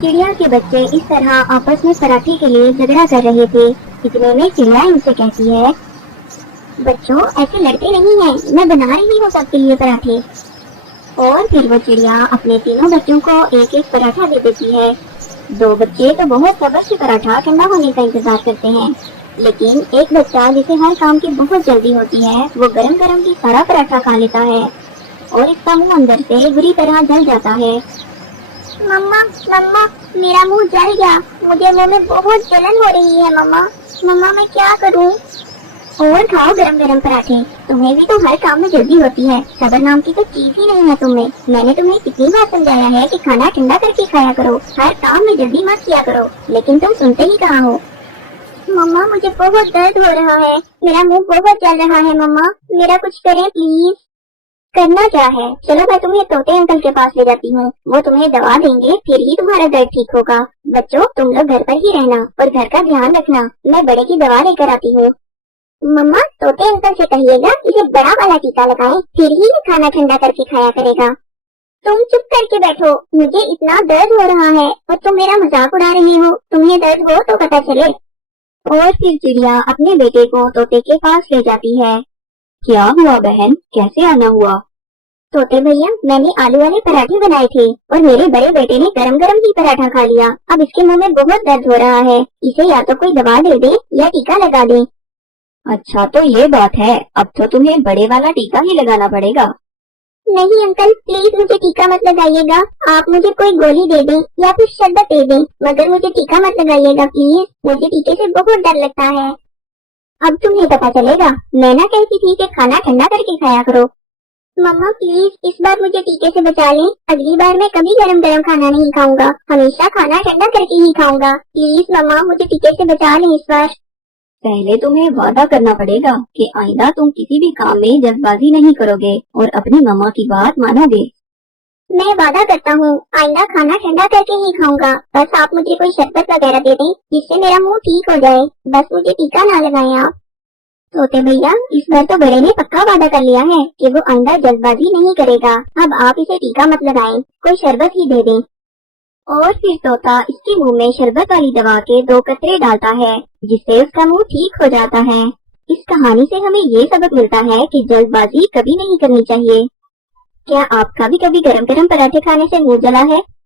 चिड़िया के बच्चे इस तरह आपस में पराठे के लिए झगड़ा कर रहे थे। इतने में चिड़िया इनसे कहती है, बच्चों ऐसे लड़ते नहीं हैं, मैं बना रही हूँ सबके लिए पराठे। और फिर वो चिड़िया अपने तीनों बच्चों को एक एक पराठा दे देती है। दो बच्चे तो बहुत सब्र से पराठा ठंडा होने का इंतजार करते हैं, लेकिन एक बच्चा जिसे हर काम की बहुत जल्दी होती है, वो गरम गरम ही सारा पराठा खा लेता है और इसका मुंह अंदर से बुरी तरह जल जाता है। मम्मा मम्मा मेरा मुंह जल गया, मुझे मुंह में बहुत जलन हो रही है। मम्मा मम्मा मैं क्या करूं? और खाओ गरम गरम पराठे, तुम्हें भी तो हर काम में जल्दी होती है, सब्र नाम की तो चीज ही नहीं है तुम्हें। मैंने तुम्हें कितनी बार समझाया है कि खाना ठंडा करके खाया करो, हर काम में जल्दी मत किया करो, लेकिन तुम सुनते ही कहाँ हो। मम्मा मुझे बहुत दर्द हो रहा है, मेरा मुंह बहुत जल रहा है। मम्मा मेरा कुछ करें प्लीज। करना क्या है, चलो मैं तुम्हें तोते अंकल के पास ले जाती हूँ, वो तुम्हें दवा देंगे, फिर ही तुम्हारा दर्द ठीक होगा। बच्चों तुम लोग घर पर ही रहना और घर का ध्यान रखना, मैं बड़े की दवा लेकर आती हूँ। मम्मा तोते अंकल से कहिएगा इसे बड़ा वाला टीका लगाएं, फिर ही ये खाना ठंडा करके खाया करेगा। तुम चुप करके बैठो, मुझे इतना दर्द हो रहा है और तुम मेरा मजाक उड़ा रहे हो, तुम्हें दर्द हो तो पता चले। और फिर चिड़िया अपने बेटे को तोते के पास ले जाती है। क्या हुआ बहन, कैसे आना हुआ? तोते भैया मैंने आलू वाले पराठे बनाए थे और मेरे बड़े बेटे ने गरम गरम ही पराठा खा लिया, अब इसके मुंह में बहुत दर्द हो रहा है, इसे या तो कोई दवा दे दे या टीका लगा दे। अच्छा तो ये बात है, अब तो तुम्हें बड़े वाला टीका ही लगाना पड़ेगा। नहीं अंकल प्लीज मुझे टीका मत लगाइएगा, आप मुझे कोई गोली दे दें या फिर शरबत दे दें, मगर मुझे टीका मत लगाइएगा प्लीज, मुझे टीके से बहुत डर लगता है। अब तुम्हें पता चलेगा, मैं ना कहती थी कि खाना ठंडा करके खाया करो। मम्मा प्लीज इस बार मुझे टीके से बचा लें, अगली बार मैं कभी गरम गरम खाना नहीं खाऊंगा, हमेशा खाना ठंडा करके ही खाऊंगा। प्लीज मम्मा मुझे टीके से बचा लें इस बार। पहले तुम्हें वादा करना पड़ेगा कि आइंदा तुम किसी भी काम में जल्दबाजी नहीं करोगे और अपनी मम्मा की बात मानोगे। मैं वादा करता हूँ आइंदा खाना ठंडा करके ही खाऊंगा, बस आप मुझे कोई शरबत वगैरह दे दें जिससे मेरा मुंह ठीक हो जाए, बस मुझे टीका ना लगाएं आप। तोते भैया इस बार तो बड़े ने पक्का वादा कर लिया है कि वो आइंदा जल्दबाजी नहीं करेगा, अब आप इसे टीका मत लगाएं, कोई शरबत ही दे दें। और फिर तोता इसके मुंह में शरबत वाली दवा के 2 कतरे डालता है, जिससे उसका मुंह ठीक हो जाता है। इस कहानी से हमें ये सबक मिलता है कि जल्दबाजी कभी नहीं करनी चाहिए। क्या आपका भी कभी गरम गरम पराठे खाने से मुंह जला है?